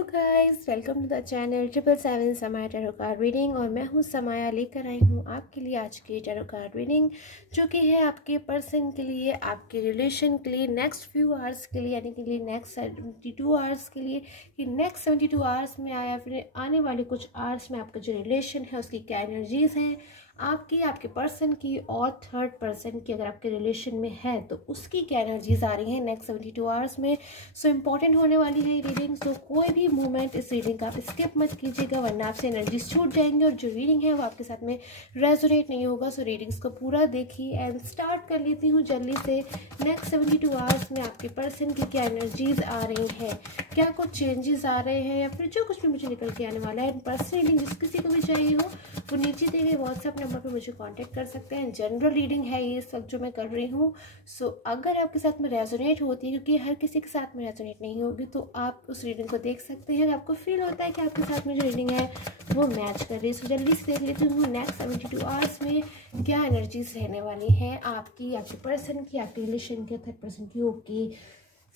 Guys welcome to the channel 777 समाया tarot card reading. और मैं हूं समाया, लेकर आई हूं आपके लिए आज की टैरो कार्ड रीडिंग, जो कि है आपके पर्सन के लिए, आपके रिलेशन के लिए, नेक्स्ट फ्यू आवर्स के लिए, यानी कि लिए नेक्स्ट 72 आवर्स के लिए, कि नेक्स्ट 72 आवर्स में आया फिर आने वाले कुछ आवर्स में आपका जो रिलेशन है उसकी क्या एनर्जीज हैं आपकी, आपके पर्सन की और थर्ड पर्सन की, अगर आपके रिलेशन में है तो उसकी क्या एनर्जीज आ रही हैं नेक्स्ट 72 आवर्स में। सो इम्पॉर्टेंट होने वाली है रीडिंग। सो कोई भी मूवमेंट इस रीडिंग का आप स्किप मत कीजिएगा, वरना आपसे एनर्जीज छूट जाएंगे और जो रीडिंग है वो आपके साथ में रेजोनेट नहीं होगा। सो रीडिंग्स को पूरा देखिए एंड स्टार्ट कर लेती हूँ जल्दी से। नेक्स्ट 72 आवर्स में आपके पर्सन की क्या एनर्जीज आ रही हैं, क्या कुछ चेंजेस आ रहे हैं, या फिर जो कुछ भी मुझे निकल के आने वाला है। पर्सनल रीडिंग जिस किसी को भी चाहिए हो वो नीचे दिए गए व्हाट्सएप नंबर पर मुझे कांटेक्ट कर सकते हैं। जनरल रीडिंग है ये सब जो मैं कर रही हूँ। सो अगर आपके साथ में रेजोनेट होती है, क्योंकि हर किसी के साथ में रेजोनेट नहीं होगी, तो आप उस रीडिंग को देख सकते हैं। आपको फील होता है कि आपके साथ में जो रीडिंग है वो मैच कर रही है। सो जल्दी से देख लेती हूँ नेक्स्ट 72 आवर्स में क्या एनर्जीज रहने वाली हैं आपकी, आपके पर्सन की, आपके रिलेशन के, थर्ड पर्सन की। ओके,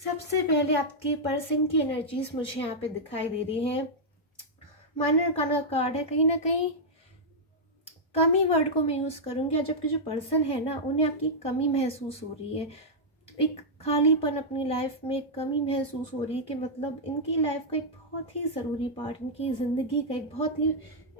सबसे पहले आपके पर्सन की एनर्जीज मुझे यहाँ पे दिखाई दे रही है। माइनर का कार्ड है, कहीं ना कहीं कमी वर्ड को मैं यूज़ करूँगी। जबकि जो पर्सन है ना, उन्हें आपकी कमी महसूस हो रही है, एक खालीपन अपनी लाइफ में कमी महसूस हो रही है, कि मतलब इनकी लाइफ का एक बहुत ही ज़रूरी पार्ट, इनकी ज़िंदगी का एक बहुत ही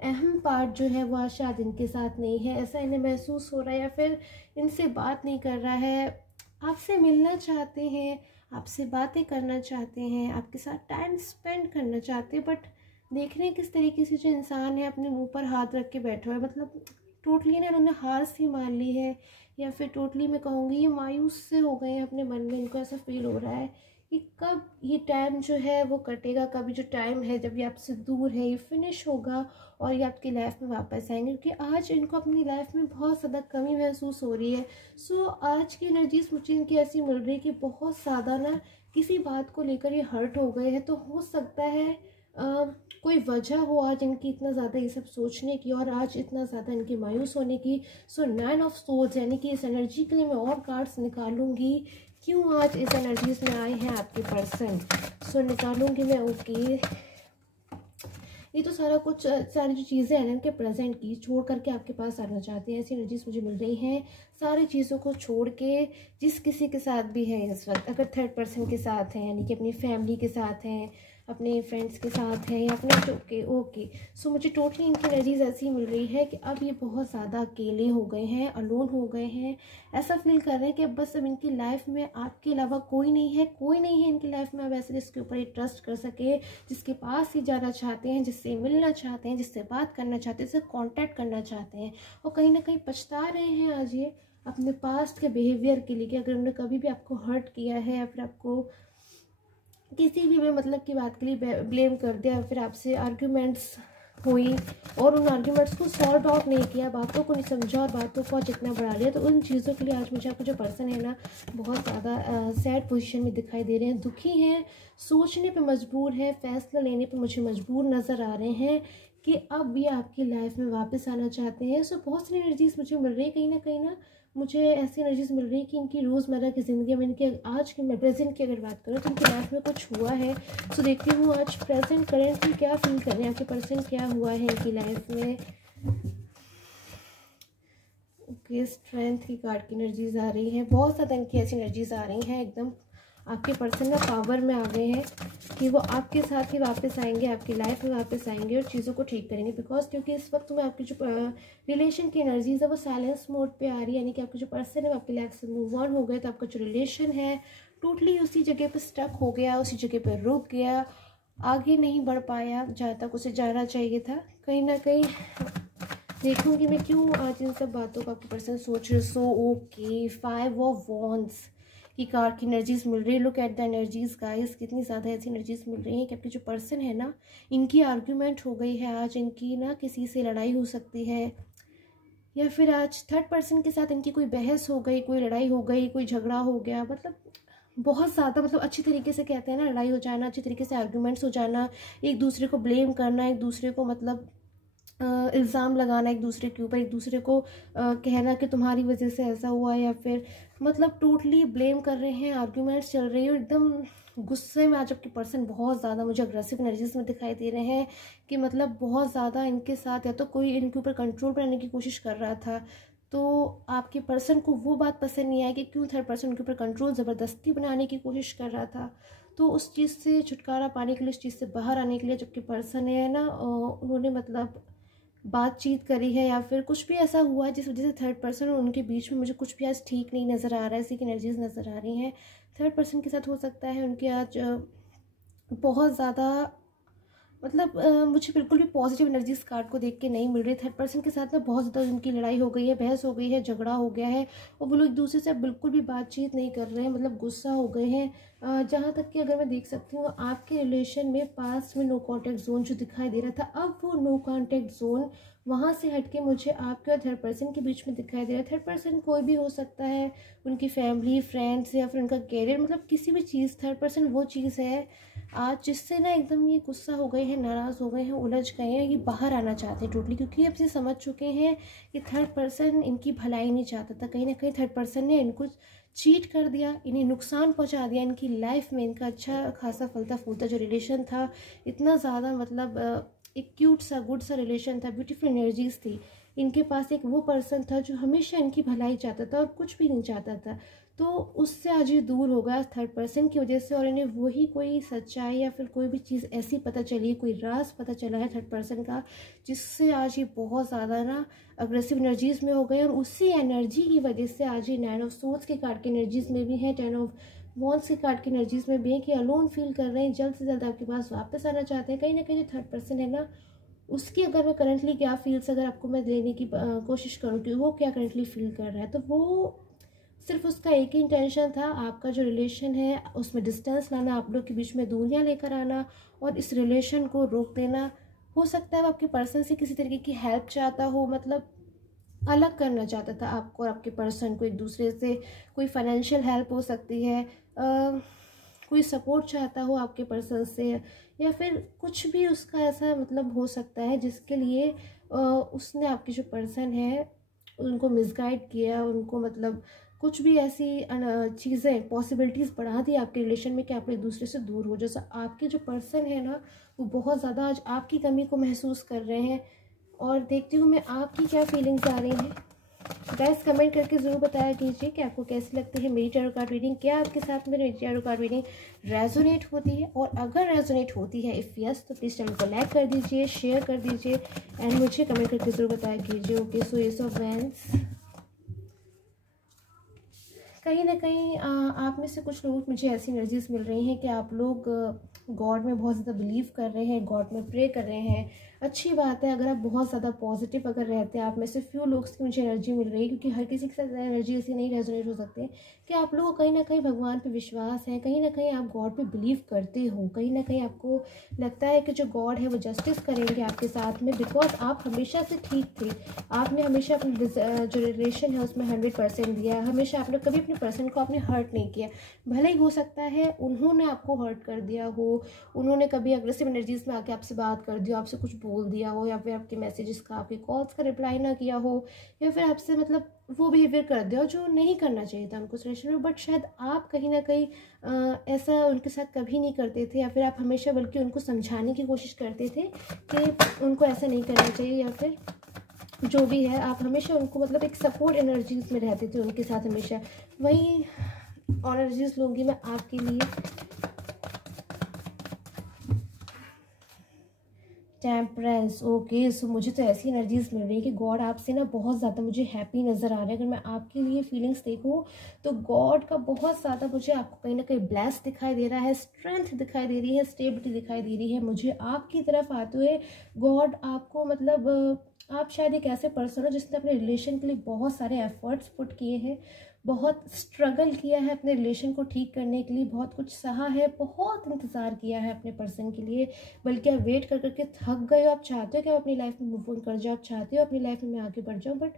अहम पार्ट जो है वह शायद इनके साथ नहीं है, ऐसा इन्हें महसूस हो रहा है। या फिर इनसे बात नहीं कर रहा है, आपसे मिलना चाहते हैं, आपसे बातें करना चाहते हैं, आपके साथ टाइम स्पेंड करना चाहते हैं, बट देखने किस तरीके से जो इंसान है अपने मुंह पर हाथ रख के बैठा हुआ है। मतलब टोटली ना उन्होंने हार सी मान ली है, या फिर टोटली मैं कहूँगी ये मायूस से हो गए हैं अपने मन में। इनको ऐसा फील हो रहा है कि कब ये टाइम जो है वो कटेगा, कभी जो टाइम है जब ये आपसे दूर है ये फिनिश होगा और ये आपकी लाइफ में वापस आएंगे। क्योंकि आज इनको अपनी लाइफ में बहुत ज़्यादा कमी महसूस हो रही है। सो आज की एनर्जीज मुझे इनकी ऐसी मिल रही है कि बहुत ज़्यादा ना किसी बात को लेकर ये हर्ट हो गए हैं। तो हो सकता है कोई वजह हो आज इनकी इतना ज़्यादा ये सब सोचने की और आज इतना ज़्यादा इनकी मायूस होने की। सो 9 ऑफ सोर्ड्स, यानी कि इस एनर्जी के लिए मैं और कार्ड्स निकालूंगी, क्यों आज इस एनर्जीज में आए हैं आपके पर्सन। सो निकालूंगी मैं। ओके, ये तो सारा कुछ, सारी जो चीज़ें हैं इनके प्रेजेंट की छोड़ करके आपके पास आना चाहते हैं, ऐसी एनर्जीज मुझे मिल रही हैं। सारी चीज़ों को छोड़ के जिस किसी के साथ भी है इस वक्त, अगर थर्ड पर्सन के साथ हैं, यानी कि अपनी फैमिली के साथ हैं, अपने फ्रेंड्स के साथ हैं, या अपने ओके। सो मुझे टोटली इनकी एनर्जीज ऐसी मिल रही है कि अब ये बहुत ज़्यादा अकेले हो गए हैं, अलोन हो गए हैं। ऐसा फील कर रहे हैं कि अब बस अब इनकी लाइफ में आपके अलावा कोई नहीं है, कोई नहीं है इनकी लाइफ में अब ऐसे जिसके ऊपर ये ट्रस्ट कर सके, जिसके पास ही जाना चाहते हैं, जिससे मिलना चाहते हैं, जिससे बात करना चाहते हैं, जिससे कॉन्टैक्ट करना चाहते हैं। और कहीं ना कहीं पछता रहे हैं आज ये अपने पास्ट के बिहेवियर के लिए, कि अगर उन्होंने कभी भी आपको हर्ट किया है या फिर आपको किसी भी मतलब की बात के लिए ब्लेम कर दिया, या फिर आपसे आर्ग्यूमेंट्स हुई और उन आर्ग्यूमेंट्स को सॉल्व आउट नहीं किया, बातों को नहीं समझा और बातों को आज इतना बढ़ा लिया, तो उन चीज़ों के लिए आज मुझे आपको जो पर्सन है ना बहुत ज़्यादा सैड पोजीशन में दिखाई दे रहे हैं, दुखी हैं, सोचने पे मजबूर है, फैसला लेने पे मुझे मजबूर नज़र आ रहे हैं कि अब ये आपकी लाइफ में वापस आना चाहते हैं। सो बहुत सारी एनर्जीज मुझे मिल रही है, कहीं ना मुझे ऐसी एनर्जीज मिल रही है कि इनकी रोज़मर्रा की ज़िंदगी में, इनके आज की, मैं प्रेजेंट की अगर बात करूँ तो इनकी लाइफ में कुछ हुआ है। सो देखती हूँ आज प्रेजेंट करेंटली क्या फील कर रहे हैं आपके पर्सन, क्या हुआ है इनकी लाइफ में। ओके, स्ट्रेंथ की कार्ड की एनर्जीज आ रही हैं, बहुत ज़्यादा इनकी ऐसी एनर्जीज आ रही हैं, एकदम आपके पर्सन ना पावर में आ गए हैं कि वो आपके साथ ही वापस आएंगे, आपकी लाइफ में वापस आएंगे और चीज़ों को ठीक करेंगे। बिकॉज क्योंकि इस वक्त में आपकी जो रिलेशन की एनर्जीज है वो साइलेंस मोड पे आ रही है, यानी कि आपका जो पर्सन है वो आपकी लाइफ से मूव ऑन हो गए, तो आपका जो रिलेशन है टोटली उसी जगह पर स्टक हो गया, उसी जगह पर रुक गया, आगे नहीं बढ़ पाया जहाँ तक उसे जाना चाहिए था। कहीं ना कहीं देखूंगी मैं क्यों आज इन सब बातों का आपके पर्सन सोच रहे। सो ओके, 5 ऑफ वॉन्ड्स की कार्ड की एनर्जीज मिल रही है। Look at the energies guys, कितनी ज़्यादा ऐसी एनर्जीज मिल रही हैं कि आपके जो पर्सन है ना, इनकी आर्ग्यूमेंट हो गई है आज, इनकी ना किसी से लड़ाई हो सकती है, या फिर आज थर्ड पर्सन के साथ इनकी कोई बहस हो गई, कोई लड़ाई हो गई, कोई झगड़ा हो गया। मतलब बहुत ज़्यादा, मतलब अच्छी तरीके से कहते हैं ना लड़ाई हो जाना, अच्छी तरीके से आर्ग्यूमेंट्स हो जाना, एक दूसरे को ब्लेम करना, एक दूसरे को मतलब इल्ज़ाम लगाना एक दूसरे के ऊपर, एक दूसरे को कहना कि तुम्हारी वजह से ऐसा हुआ, या फिर मतलब टोटली ब्लेम कर रहे हैं, आर्ग्यूमेंट्स चल रही है, एकदम गुस्से में आज आपके पर्सन बहुत ज़्यादा मुझे अग्रेसिव एनर्जीज में दिखाई दे रहे हैं कि मतलब बहुत ज़्यादा इनके साथ या तो कोई इनके ऊपर कंट्रोल करने की कोशिश कर रहा था, तो आपके पर्सन को वो बात पसंद नहीं आई कि क्यों थर्ड पर्सन उनके ऊपर कंट्रोल ज़बरदस्ती बनाने की कोशिश कर रहा था। तो उस चीज़ से छुटकारा पाने के लिए, उस चीज़ से बाहर आने के लिए जबकि पर्सन है ना, उन्होंने मतलब बातचीत करी है या फिर कुछ भी ऐसा हुआ है जिस वजह से थर्ड पर्सन और उनके बीच में मुझे कुछ भी आज ठीक नहीं नज़र आ रहा है, इसी की एनर्जीज नज़र आ रही हैं। थर्ड पर्सन के साथ हो सकता है उनके आज बहुत ज़्यादा मतलब मुझे बिल्कुल भी पॉजिटिव एनर्जीज कार्ड को देख के नहीं मिल रही। थर्ड पर्सन के साथ में बहुत ज़्यादा उनकी लड़ाई हो गई है, बहस हो गई है, झगड़ा हो गया है और वो लोग एक दूसरे से बिल्कुल भी बातचीत नहीं कर रहे हैं, मतलब गुस्सा हो गए हैं। जहाँ तक कि अगर मैं देख सकती हूँ आपके रिलेशन में पास्ट में नो कॉन्टैक्ट जोन जो दिखाई दे रहा था, अब वो नो कॉन्टैक्ट जोन वहाँ से हटके मुझे आपके और थर्ड पर्सन के बीच में दिखाई दे रहा है। थर्ड पर्सन कोई भी हो सकता है, उनकी फैमिली, फ्रेंड्स या फिर उनका कैरियर, मतलब किसी भी चीज़। थर्ड पर्सन वो चीज़ है आज जिससे ना एकदम ये गुस्सा हो गए हैं, नाराज़ हो गए हैं, उलझ गए हैं, ये बाहर आना चाहते हैं टोटली, क्योंकि अब ये समझ चुके हैं कि थर्ड पर्सन इनकी भलाई नहीं चाहता था। कहीं ना कहीं थर्ड पर्सन ने इनको चीट कर दिया, इन्हें नुकसान पहुंचा दिया इनकी लाइफ में। इनका अच्छा खासा फलता फूलता जो रिलेशन था, इतना ज़्यादा मतलब एक क्यूट सा गुड सा रिलेशन था, ब्यूटीफुल एनर्जीज थी। इनके पास एक वो पर्सन था जो हमेशा इनकी भलाई चाहता था और कुछ भी नहीं चाहता था, तो उससे आज ये दूर हो गया थर्ड पर्सन की वजह से। और इन्हें वही कोई सच्चाई या फिर कोई भी चीज़ ऐसी पता चली, कोई राज पता चला है थर्ड पर्सन का, जिससे आज ये बहुत ज़्यादा ना अग्रेसिव एनर्जीज में हो गए। और उसी एनर्जी की वजह से आज ये 9 ऑफ सोर्ड्स के कार्ड की एनर्जीज में भी है, 10 ऑफ वॉन्ड्स के कार्ड की एनर्जीज में भी है कि अलोन फील कर रहे हैं, जल्द से जल्द आपके पास वापस आना चाहते हैं। कहीं ना कहीं जो थर्ड पर्सन है ना, उसकी अगर मैं करंटली क्या फील्स अगर आपको मैं लेने की कोशिश करूँ कि वो क्या करंटली फील कर रहा है, तो वो सिर्फ उसका एक ही इंटेंशन था, आपका जो रिलेशन है उसमें डिस्टेंस लाना, आप लोग के बीच में दूरियां लेकर आना और इस रिलेशन को रोक देना। हो सकता है वो आपके पर्सन से किसी तरीके की हेल्प चाहता हो, मतलब अलग करना चाहता था आपको और आपके पर्सन को एक दूसरे से। कोई फाइनेंशियल हेल्प हो सकती है, कोई सपोर्ट चाहता हो आपके पर्सन से, या फिर कुछ भी उसका ऐसा मतलब हो सकता है जिसके लिए उसने आपकी जो पर्सन है उनको मिसगाइड किया, उनको मतलब कुछ भी ऐसी चीज़ें पॉसिबिलिटीज़ बढ़ा दी आपके रिलेशन में कि आप एक दूसरे से दूर हो। जैसा आपके जो पर्सन है ना, वो बहुत ज़्यादा आज आपकी कमी को महसूस कर रहे हैं। और देखती हूँ मैं आपकी क्या फीलिंग्स आ रही हैं। गाइस कमेंट करके ज़रूर बताया कीजिए कि आपको कैसी लगती है मेरी टैरो कार्ड रीडिंग। क्या आपके साथ में मेरी टैरो कार्ड रीडिंग रेजोनेट होती है, और अगर रेजोनेट होती है इफ़ यस तो प्लीज़ चैनल को लाइक कर दीजिए, शेयर कर दीजिए एंड मुझे कमेंट करके ज़रूर बताया कीजिए। Okay, so S of wands, कहीं ना कहीं आप में से कुछ लोगों को मुझे ऐसी एनर्जीज मिल रही हैं कि आप लोग गॉड में बहुत ज़्यादा बिलीव कर रहे हैं, गॉड में प्रे कर रहे हैं। अच्छी बात है, अगर आप बहुत ज़्यादा पॉजिटिव अगर रहते हैं, आप में से फ्यू लोग की मुझे एनर्जी मिल रही है, क्योंकि हर किसी के साथ एनर्जी ऐसी नहीं रेजोनेट हो सकती कि आप लोगों को कहीं ना कहीं भगवान पे विश्वास है, कहीं ना कहीं आप गॉड पे बिलीव करते हो, कहीं ना कहीं आपको लगता है कि जो गॉड है वो जस्टिस करेंगे आपके साथ में, बिकॉज आप हमेशा से ठीक थे। आपने हमेशा अपनी जो रिलेशन है उसमें 100% दिया, हमेशा आपने कभी अपने पर्सन को आपने हर्ट नहीं किया। भले ही हो सकता है उन्होंने आपको हर्ट कर दिया हो, उन्होंने कभी अग्रेसिव एनर्जीज में आके आपसे बात कर दिया, आपसे कुछ बोल दिया हो, या फिर आपके मैसेजेस का, आपके कॉल्स का रिप्लाई ना किया हो, या फिर आपसे मतलब वो बिहेवियर कर दिया हो जो नहीं करना चाहिए था उनको रिलेशन में। बट शायद आप कहीं ना कहीं ऐसा उनके साथ कभी नहीं करते थे, या फिर आप हमेशा बल्कि उनको समझाने की कोशिश करते थे कि उनको ऐसा नहीं करना चाहिए, या फिर जो भी है आप हमेशा उनको मतलब एक सपोर्ट एनर्जीज में रहते थे उनके साथ हमेशा। वही एनर्जीज लूँगी मैं आपके लिए। टेम्परेंस, ओके, सो मुझे तो ऐसी एनर्जीज मिल रही है कि गॉड आपसे ना बहुत ज़्यादा मुझे हैप्पी नज़र आ रहा है। अगर मैं आपके लिए फीलिंग्स देखूँ तो गॉड का बहुत ज़्यादा मुझे आपको कहीं ना कहीं ब्लेस दिखाई दे रहा है, स्ट्रेंथ दिखाई दे रही है, स्टेबिलिटी दिखाई दे रही है मुझे आपकी तरफ आते हुए। गॉड आपको मतलब आप शायद एक ऐसे पर्सन हो जिसने अपने रिलेशन के लिए बहुत सारे एफर्ट्स पुट किए हैं, बहुत स्ट्रगल किया है अपने रिलेशन को ठीक करने के लिए, बहुत कुछ सहा है, बहुत इंतज़ार किया है अपने पर्सन के लिए, बल्कि आप वेट कर करके थक गए हो। आप चाहते हो कि आप अपनी लाइफ में मूव ऑन कर जाओ, आप चाहते हो अपनी लाइफ में मैं आगे बढ़ जाऊँ, बट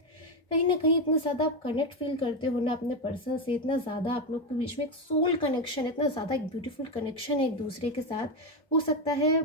कहीं ना कहीं इतना ज़्यादा आप कनेक्ट फील करते हो ना अपने पर्सन से, इतना ज़्यादा आप लोग के बीच में एक सोल कनेक्शन, इतना ज़्यादा एक ब्यूटीफुल कनेक्शन है एक दूसरे के साथ। हो सकता है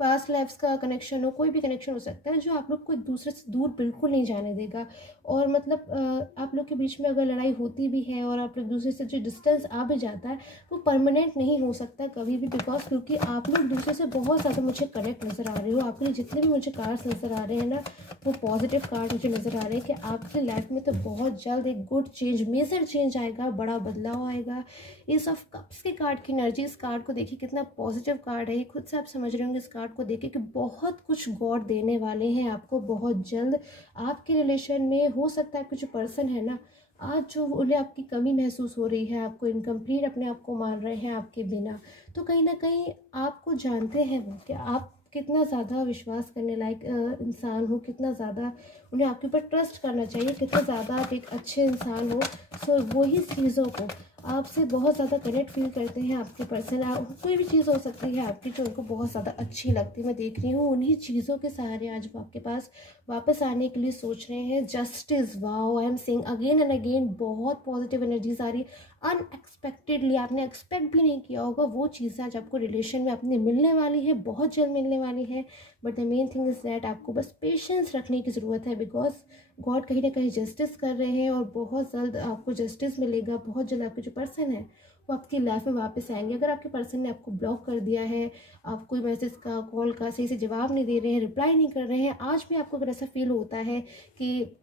पास्ट लाइफ्स का कनेक्शन हो, कोई भी कनेक्शन हो सकता है जो आप लोग को एक दूसरे से दूर बिल्कुल नहीं जाने देगा। और मतलब आप लोग के बीच में अगर लड़ाई होती भी है और आप लोग दूसरे से जो डिस्टेंस आ भी जाता है वो परमानेंट नहीं हो सकता कभी भी, बिकॉज क्योंकि आप लोग दूसरे से बहुत ज़्यादा मुझे कनेक्ट नज़र आ रहे हो। आपके लिए जितने भी मुझे कार्ड्स नज़र आ रहे हैं ना, वो पॉजिटिव कार्ड मुझे नज़र आ रहे हैं कि आपकी लाइफ में तो बहुत जल्द एक गुड चेंज, मेजर चेंज आएगा, बड़ा बदलाव आएगा। एस ऑफ कप्स के कार्ड की एनर्जी, इस कार्ड को देखिए कितना पॉजिटिव कार्ड है। ये खुद से आप समझ रहे होंगे इस कार्ड को देखिए कि बहुत कुछ गॉड देने वाले हैं आपको बहुत जल्द। आपके रिलेशन में हो सकता है आपके जो पर्सन है ना, आज जो उन्हें आपकी कमी महसूस हो रही है, आपको इनकम्प्लीट अपने आप को मान रहे हैं आपके बिना, तो कहीं ना कहीं आपको जानते हैं वो कि आप कितना ज़्यादा विश्वास करने लायक इंसान हो, कितना ज़्यादा उन्हें आपके ऊपर ट्रस्ट करना चाहिए, कितना ज़्यादा आप एक अच्छे इंसान हो। सो वही चीज़ों को आपसे बहुत ज़्यादा कनेक्ट फील करते हैं आपके पर्सन। कोई भी चीज़ हो सकती है आपकी जो उनको बहुत ज़्यादा अच्छी लगती है, मैं देख रही हूँ उन्हीं चीज़ों के सहारे आज वो आपके पास वापस आने के लिए सोच रहे हैं। Justice, wow, I am saying again and again, बहुत पॉजिटिव एनर्जीज आ रही। अनएक्सपेक्टेडली, आपने एक्सपेक्ट भी नहीं किया होगा वो चीज़ें आज आपको रिलेशन में अपने मिलने वाली है, बहुत जल्द मिलने वाली है। But the main thing is that आपको बस पेशेंस रखने की ज़रूरत है, बिकॉज गॉड कहीं ना कहीं जस्टिस कर रहे हैं और बहुत जल्द आपको जस्टिस मिलेगा। बहुत जल्द आपके जो पर्सन है वो आपकी लाइफ में वापस आएंगे। अगर आपके पर्सन ने आपको ब्लॉक कर दिया है, आप कोई मैसेज का, कॉल का सही से जवाब नहीं दे रहे हैं, रिप्लाई नहीं कर रहे हैं, आज भी आपको अगर ऐसा फील होता है कि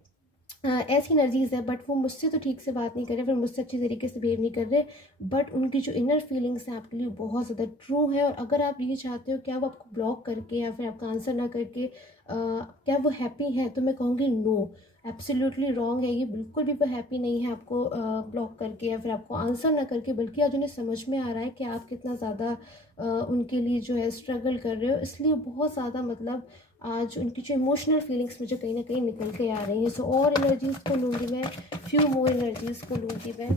ऐसी एनर्जीज है बट वो मुझसे तो ठीक से बात नहीं कर रहे, फिर मुझसे अच्छी तरीके से बिहेव नहीं कर रहे, बट उनकी जो इनर फीलिंग्स हैं आपके लिए बहुत ज़्यादा ट्रू है। और अगर आप ये चाहते हो क्या वो आपको ब्लॉक करके या फिर आपका आंसर ना करके क्या वो हैप्पी है, तो मैं कहूँगी नो, एब्सोल्युटली रॉन्ग है ये। बिल्कुल भी वो हैप्पी नहीं है आपको ब्लॉक करके या फिर आपको आंसर ना करके, बल्कि आज उन्हें समझ में आ रहा है कि आप कितना ज़्यादा उनके लिए जो है स्ट्रगल कर रहे हो, इसलिए बहुत ज़्यादा मतलब आज उनकी जो इमोशनल फीलिंग्स मुझे कहीं ना कहीं निकल के आ रही हैं। सो और एनर्जीज़ को लूँगी मैं, फ्यू मोर एनर्जीज़ को लूँगी मैं।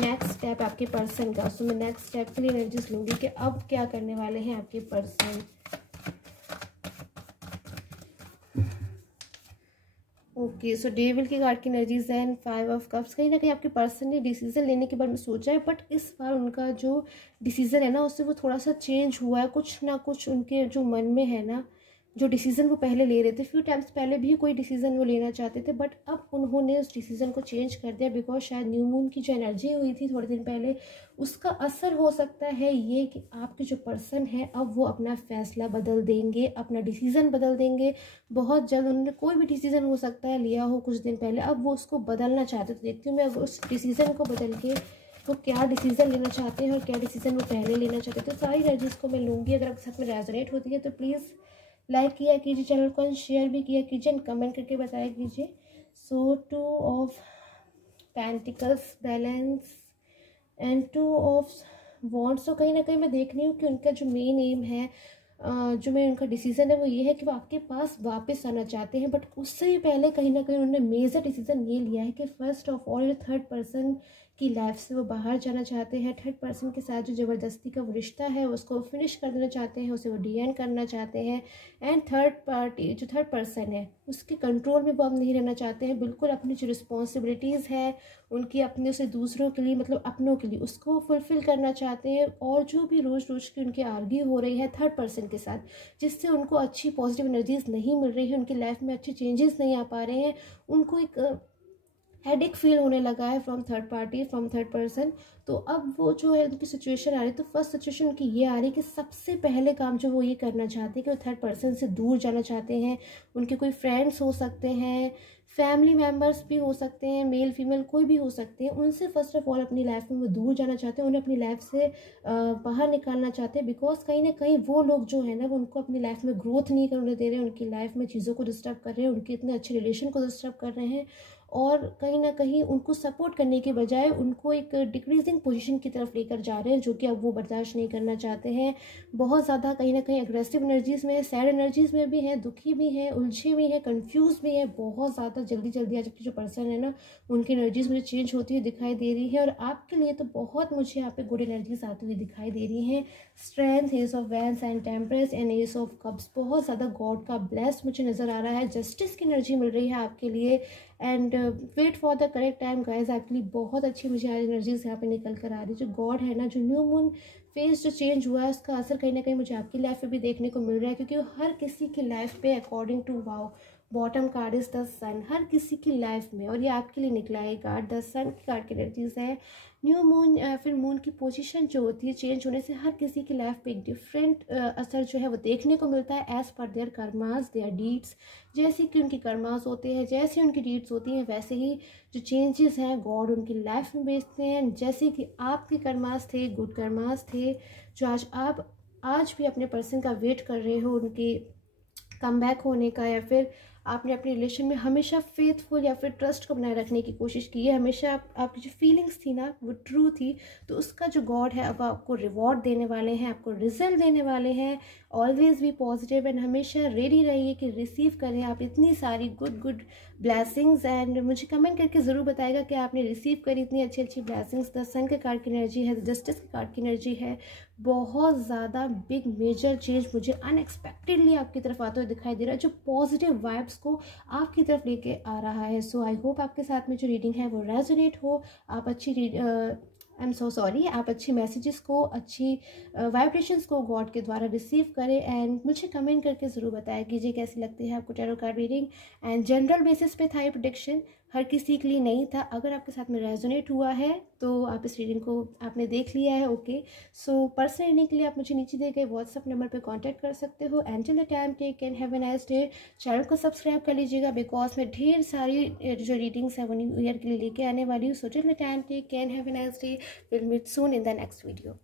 नेक्स्ट स्टेप आपके पर्सन का, सो मैं नेक्स्ट स्टेप के लिए एनर्जीज लूँगी कि अब क्या करने वाले हैं आपके पर्सन। ओके, सो डेविल की कार्ड की एनर्जीज एंड 5 ऑफ कप्स। कहीं ना कहीं आपके पर्सन ने डिसीजन लेने के बारे में सोचा है, बट इस बार उनका जो डिसीजन है ना उससे वो थोड़ा सा चेंज हुआ है। कुछ ना कुछ उनके जो मन में है ना, जो डिसीज़न वो पहले ले रहे थे, फ्यू टाइम्स पहले भी कोई डिसीज़न वो लेना चाहते थे, बट अब उन्होंने उस डिसीज़न को चेंज कर दिया, बिकॉज शायद न्यू मून की जो एनर्जी हुई थी थोड़े दिन पहले, उसका असर हो सकता है ये कि आपके जो पर्सन है अब वो अपना फैसला बदल देंगे, अपना डिसीज़न बदल देंगे बहुत जल्द। उन्होंने कोई भी डिसीज़न हो सकता है लिया हो कुछ दिन पहले, अब वो उसको बदलना चाहते। तो देखती हूँ मैं उस डिसीज़न को बदल के वो क्या डिसीज़न लेना चाहते हैं और क्या डिसीज़न वो पहले लेना चाहते थे। तो सारी एनर्जीज़ को मैं लूँगी। अगर आपके साथ में रेजोनेट होती है तो प्लीज़ लाइक किया कीजिए, चैनल को शेयर भी किया कीजिए, कमेंट करके बताया कीजिए। सो 2 of pentacles, balance and 2 of wands. तो कहीं ना कहीं मैं देख रही हूँ कि उनका जो मेन एम है, जो मैं उनका डिसीज़न है वो ये है कि वो आपके पास वापस आना चाहते हैं, बट उससे भी पहले कहीं ना कहीं उन्होंने मेजर डिसीज़न ये लिया है कि first of all third person की लाइफ से वो बाहर जाना चाहते हैं। थर्ड पर्सन के साथ जो ज़बरदस्ती का वो रिश्ता है उसको फिनिश कर देना चाहते हैं, उसे वो डी एंड करना चाहते हैं। एंड थर्ड पार्टी जो थर्ड पर्सन है उसके कंट्रोल में वो अब नहीं रहना चाहते हैं, बिल्कुल अपनी जो रिस्पॉन्सिबिलिटीज़ है उनकी, अपने उसे दूसरों के लिए मतलब अपनों के लिए उसको फुलफ़िल करना चाहते हैं। और जो भी रोज़ रोज़ की उनकी आर्ग्यू हो रही है थर्ड पर्सन के साथ, जिससे उनको अच्छी पॉजिटिव एनर्जीज नहीं मिल रही है, उनकी लाइफ में अच्छे चेंजेस नहीं आ पा रहे हैं, उनको एक हेडेक फील होने लगा है from third party, from third person. तो अब वो जो है उनकी सिचुएशन आ रही है, तो फर्स्ट सिचुएशन उनकी ये आ रही है कि सबसे पहले काम जो वो ये करना चाहते हैं कि वो थर्ड पर्सन से दूर जाना चाहते हैं। उनके कोई फ्रेंड्स हो सकते हैं, फैमिली मेम्बर्स भी हो सकते हैं, मेल फीमेल कोई भी हो सकते हैं, उनसे फर्स्ट ऑफ ऑल अपनी लाइफ में वो दूर जाना चाहते हैं, उन्हें अपनी लाइफ से बाहर निकालना चाहते हैं। बिकॉज कहीं ना कहीं वो लोग जो है ना वो उनको अपनी लाइफ में ग्रोथ नहीं करने दे रहे हैं, उनकी लाइफ में चीज़ों को डिस्टर्ब कर रहे हैं, उनके इतने अच्छे रिलेशन को डिस्टर्ब कर रहे हैं, और कहीं ना कहीं उनको सपोर्ट करने के बजाय उनको एक डिक्रीजिंग पोजीशन की तरफ लेकर जा रहे हैं, जो कि अब वो बर्दाश्त नहीं करना चाहते हैं। बहुत ज़्यादा कहीं ना कहीं एग्रेसिव एनर्जीज़ में, सैड एनर्जीज़ में भी हैं, दुखी भी हैं, उलझे भी हैं, कंफ्यूज भी हैं। बहुत ज़्यादा जल्दी जल्दी आज आपकी जो पर्सन है ना उनकी एनर्जीज़ मुझे चेंज होती हुई दिखाई दे रही है, और आपके लिए तो बहुत मुझे यहाँ पे गुड एनर्जीज आती हुई दिखाई दे रही हैं। Strength, S of wands and temperance and S of cups, बहुत ज़्यादा गॉड का ब्लेस मुझे नज़र आ रहा है। जस्टिस की एनर्जी मिल रही है आपके लिए। And wait for the correct time guys, आपके लिए बहुत अच्छी मुझे आज एनर्जीज यहाँ पे निकल कर आ रही है। जो गॉड है ना, जो न्यू मून फेस जो चेंज हुआ है उसका असर कहीं ना कहीं मुझे आपकी लाइफ में भी देखने को मिल रहा है, क्योंकि हर किसी की लाइफ पे according to wow bottom card is the sun, हर किसी की लाइफ में, और ये आपके लिए निकला है कार्ड। द सन की कार्ड की एनर्जीज है। न्यू मून फिर मून की पोजीशन जो होती है चेंज होने से हर किसी की लाइफ पे एक डिफरेंट असर जो है वो देखने को मिलता है as per there karmas there deeds. जैसे कि उनकी कर्मास होते हैं, जैसे उनकी डीड्स होती हैं, वैसे ही जो चेंजेस हैं गॉड उनकी लाइफ में भेजते हैं। जैसे कि आपके कर्मास थे, गुड कर्मास थे, जो आप आज भी अपने पर्सन का वेट कर रहे हो उनके कम बैक होने का, या फिर आपने अपने रिलेशन में हमेशा फेथफुल या फिर ट्रस्ट को बनाए रखने की कोशिश की है, हमेशा आपकी जो फीलिंग्स थी ना वो ट्रू थी, तो उसका जो गॉड है अब आपको रिवॉर्ड देने वाले हैं, आपको रिजल्ट देने वाले हैं। ऑलवेज बी पॉजिटिव एंड हमेशा रेडी रहिए कि रिसीव करें आप इतनी सारी गुड ब्लेसिंग्स। एंड मुझे कमेंट करके ज़रूर बताएगा कि आपने रिसीव करी इतनी अच्छी अच्छी ब्लेसिंग्स। द सन के कार्ड की एनर्जी है, जस्टिस के कार्ड की एनर्जी है। बहुत ज़्यादा बिग मेजर चेंज मुझे अनएक्सपेक्टेडली आपकी तरफ आते हुए दिखाई दे रहा है, जो पॉजिटिव वाइब्स को आपकी तरफ लेके आ रहा है। सो आई होप आपके साथ में जो रीडिंग है वो रेजोनेट हो, आप अच्छी आई एम सो सॉरी, आप अच्छी मैसेजेस को, अच्छी वाइब्रेशंस को गॉड के द्वारा रिसीव करें। एंड मुझे कमेंट करके ज़रूर बताया कीजिए कैसी लगती है आपको tarot card reading. And general basis पे था ये प्रेडिक्शन, हर किसी के लिए नहीं था। अगर आपके साथ में रेजोनेट हुआ है तो आप इस रीडिंग को आपने देख लिया है, ओके। सो पर्सनल रीडिंग के लिए आप मुझे नीचे दिए गए व्हाट्सअप नंबर पे कांटेक्ट कर सकते हो। And till the time take and have a nice day. Channel को सब्सक्राइब कर लीजिएगा बिकॉज मैं ढेर सारी जो रीडिंग्स है वो न्यू ईयर के लिए लेके आने वाली हूँ। So till the time take and have a nice day. Will meet soon in the next video.